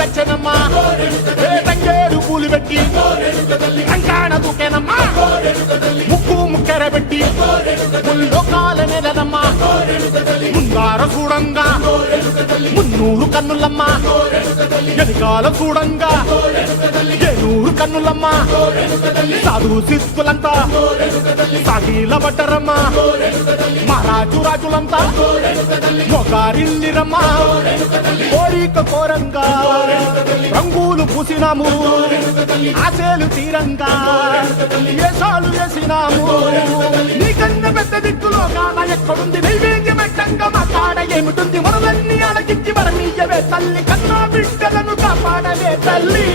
తెచ్చనమ్మా తంగేడు పూలు పెట్టి కంకాణ దూకేనమ్మా ముక్కు ముక్కెర పెట్టి ముల్లోకాల నెలనమ్మా ముందార చూడంగా మున్నూరు కన్నులమ్మా ఎనకాల చూడంగా ఏనూరు కన్నులమ్మా సాధు శిస్తులంతా సాగిల పడ్డరమ్మా మహారాజు రాజులంతా మొగారిల్లిరమ్మా కోరిక కోరంగా రంగులు పూసినాము ఆశలు తీరంగా వేషాలు వేసినాము నీకన్నా పెద్ద దిక్కులో కాన ఎక్కడుంది నైవేద్యం ఎట్టంగా మా కాడ ఏమిటుంది మనలన్నీ అలకించి వరమీయవే తల్లి కన్నా బిడ్డలను కాపాడవే తల్లి